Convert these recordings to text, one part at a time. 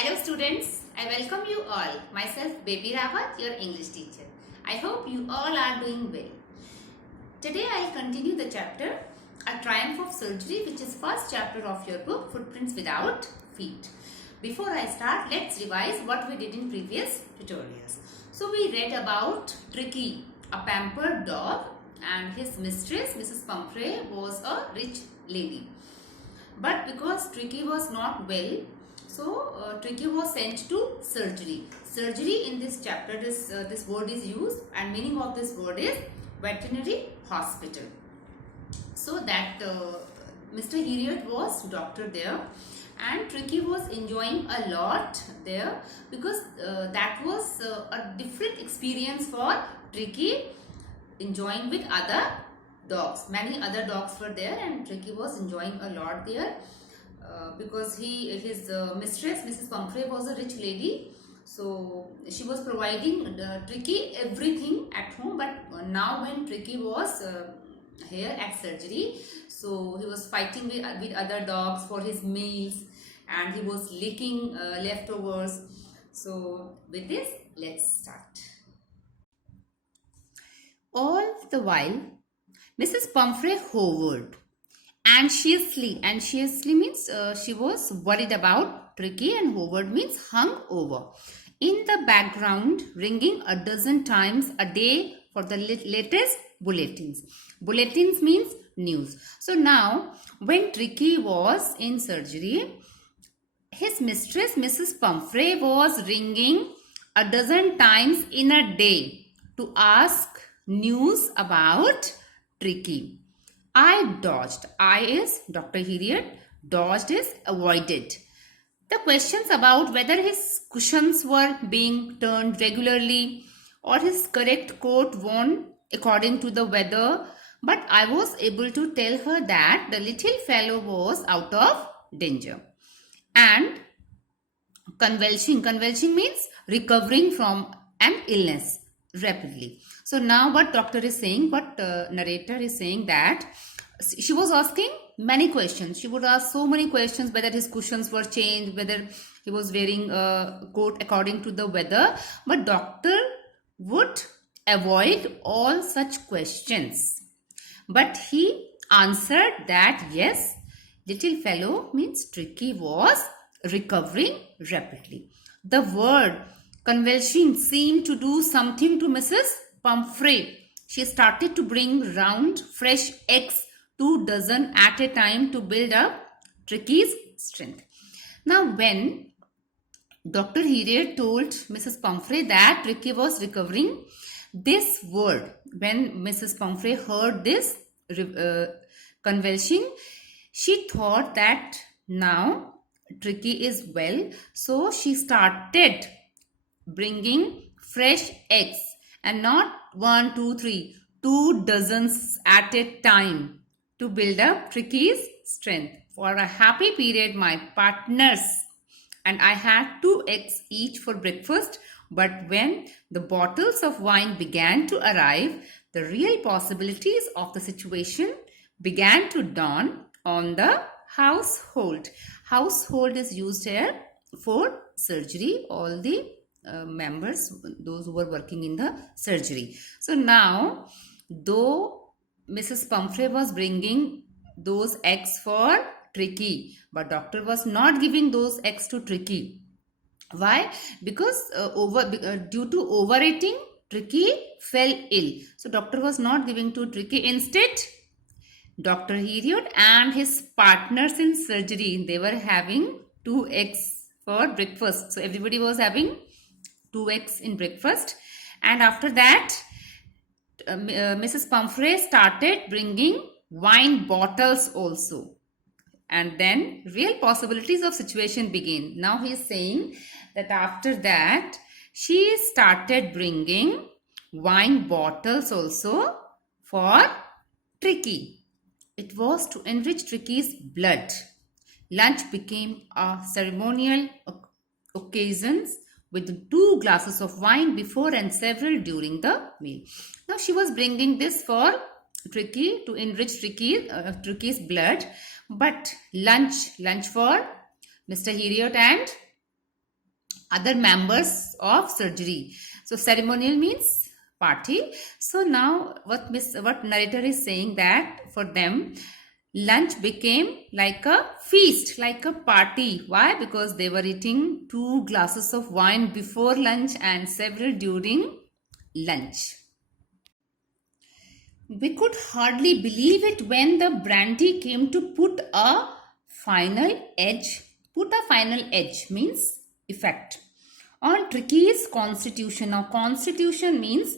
Hello students, I welcome you all. Myself Baby Rawat, your English teacher. I hope you all are doing well. Today I will continue the chapter A Triumph of Surgery, which is first chapter of your book Footprints Without Feet. Before I start, let's revise what we did in previous tutorials. So we read about Tricky, a pampered dog, and his mistress Mrs. Pumphrey was a rich lady. But because Tricky was not well, so Tricky was sent to surgery. Surgery in this chapter, this word is used, and meaning of this word is veterinary hospital. So that Mr. Heriot was doctor there, and Tricky was enjoying a lot there because that was a different experience for Tricky, enjoying with other dogs. Many other dogs were there, and Tricky was enjoying a lot there. Because his mistress Mrs. Pumphrey was a rich lady, so she was providing Tricky everything at home. But now when Tricky was here at surgery, so he was fighting with other dogs for his meals, and he was licking leftovers. So with this, let's start. All the while Mrs. Pumphrey hovered anxiously. Anxiously means she was worried about Tricky, and hovered means hung over in the background, ringing a dozen times a day for the latest bulletins. Bulletins means news. So now when Tricky was in surgery, his mistress Mrs. Pumphrey was ringing a dozen times in a day to ask news about Tricky. I dodged. I is Dr. Heriot. Dodged is avoided. The questions about whether his cushions were being turned regularly or his correct coat worn according to the weather, but I was able to tell her that the little fellow was out of danger. And convalescing. Convalescing means recovering from an illness rapidly. So now what doctor is saying, what narrator is saying, that she was asking many questions. She would ask so many questions, whether his cushions were changed, whether he was wearing a coat according to the weather. But doctor would avoid all such questions. But he answered that yes, little fellow means Tricky was recovering rapidly. The word convulsion seemed to do something to Mrs. Pumphrey. She started to bring round fresh eggs, 2 dozen at a time, to build up Tricky's strength. Now when Dr. Heriot told Mrs. Pumphrey that Tricky was recovering, this word, when Mrs. Pumphrey heard this convulsion, she thought that now Tricky is well. So she started bringing fresh eggs, and not 1, 2, 3, 2 dozens at a time, to build up Tricky's strength. For a happy period, my partners and I had 2 eggs each for breakfast. But when the bottles of wine began to arrive, the real possibilities of the situation began to dawn on the household. Household is used here for surgery, all the members, those who were working in the surgery. So now, though Mrs. Pumphrey was bringing those eggs for Tricky, but doctor was not giving those eggs to Tricky. Why? Because due to overeating, Tricky fell ill. So doctor was not giving to Tricky. Instead, Dr. Heriot and his partners in surgery, they were having 2 eggs for breakfast. So everybody was having 2 eggs in breakfast. And after that, Mrs. Pumphrey started bringing wine bottles also. And then real possibilities of situation begin. Now he is saying that after that, she started bringing wine bottles also for Tricky. It was to enrich Tricky's blood. Lunch became a ceremonial occasions, with 2 glasses of wine before and several during the meal. Now she was bringing this for Tricky to enrich Tricky's blood. But lunch for Mr. Heriot and other members of surgery. So ceremonial means party. So now what narrator is saying that for them lunch became like a feast, like a party. Why? Because they were eating 2 glasses of wine before lunch and several during lunch. We could hardly believe it when the brandy came to put a final edge. Put a final edge means effect on Tricky's constitution. Now constitution means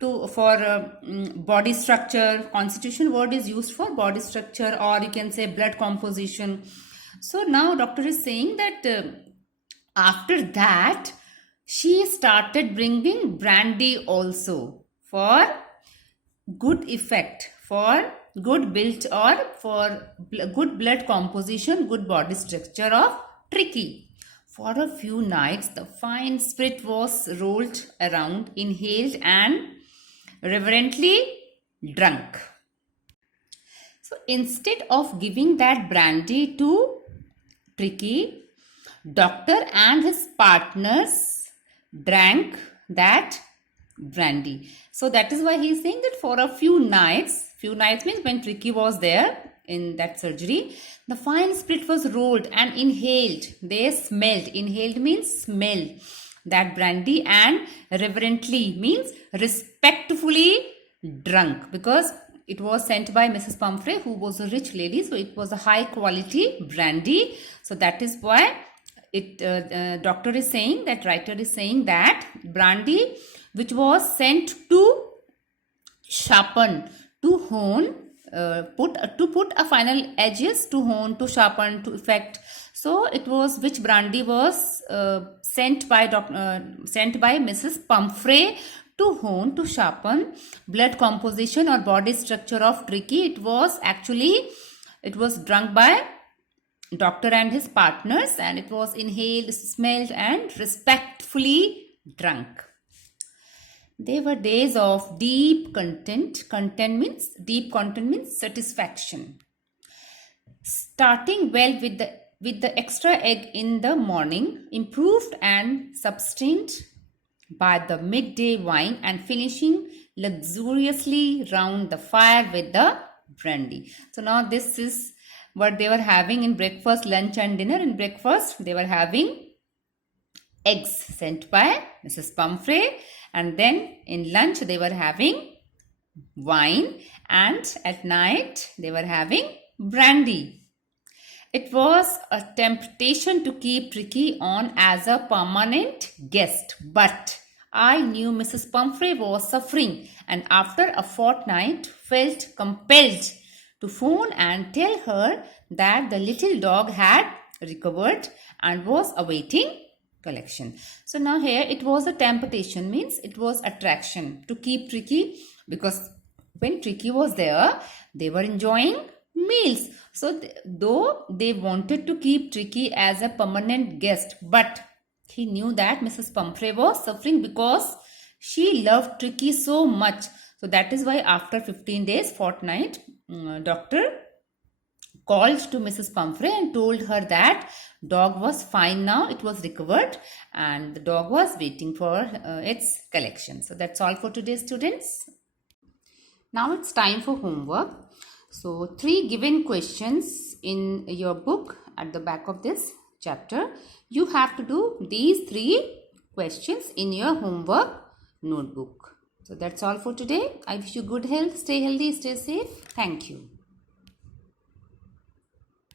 body structure. Constitution word is used for body structure, or you can say blood composition. So now doctor is saying that after that she started bringing brandy also for good effect, for good build, or for good blood composition, good body structure of Tricky. For a few nights the fine spirit was rolled around, inhaled and reverently drunk. So instead of giving that brandy to Tricky, doctor and his partners drank that brandy. So that is why he is saying that for a few nights means when Tricky was there in that surgery, the fine spirit was rolled and inhaled. They smelled. Inhaled means smell that brandy, and reverently means respectfully drunk, because it was sent by Mrs. Pumphrey, who was a rich lady. So it was a high quality brandy. So that is why doctor is saying, that writer is saying that brandy which was sent to sharpen, to hone, put a final edges, to hone, to sharpen, to effect. So it was, which brandy was sent by Mrs. Pumphrey to hone, to sharpen blood composition or body structure of Tricky. It was drunk by doctor and his partners, and it was inhaled, smelled and respectfully drunk. They were days of deep content. Deep content means satisfaction. Starting well with the extra egg in the morning, improved and sustained by the midday wine, and finishing luxuriously round the fire with the brandy. So now this is what they were having in breakfast, lunch and dinner. In breakfast they were having eggs sent by Mrs. Pumphrey, and then in lunch they were having wine, and at night they were having brandy. It was a temptation to keep Tricky on as a permanent guest, but I knew Mrs. Pumphrey was suffering, and after a fortnight felt compelled to phone and tell her that the little dog had recovered and was awaiting collection. So now here it was a temptation, means it was attraction to keep Tricky, because when Tricky was there they were enjoying meals. So though they wanted to keep Tricky as a permanent guest, but he knew that Mrs. Pumphrey was suffering because she loved Tricky so much. So that is why after 15 days, fortnight, doctor called to Mrs. Pumphrey and told her that dog was fine now, it was recovered, and the dog was waiting for its collection. So that's all for today, students. Now it's time for homework. So 3 given questions in your book at the back of this chapter. You have to do these 3 questions in your homework notebook. So that's all for today. I wish you good health. Stay healthy, stay safe. Thank you.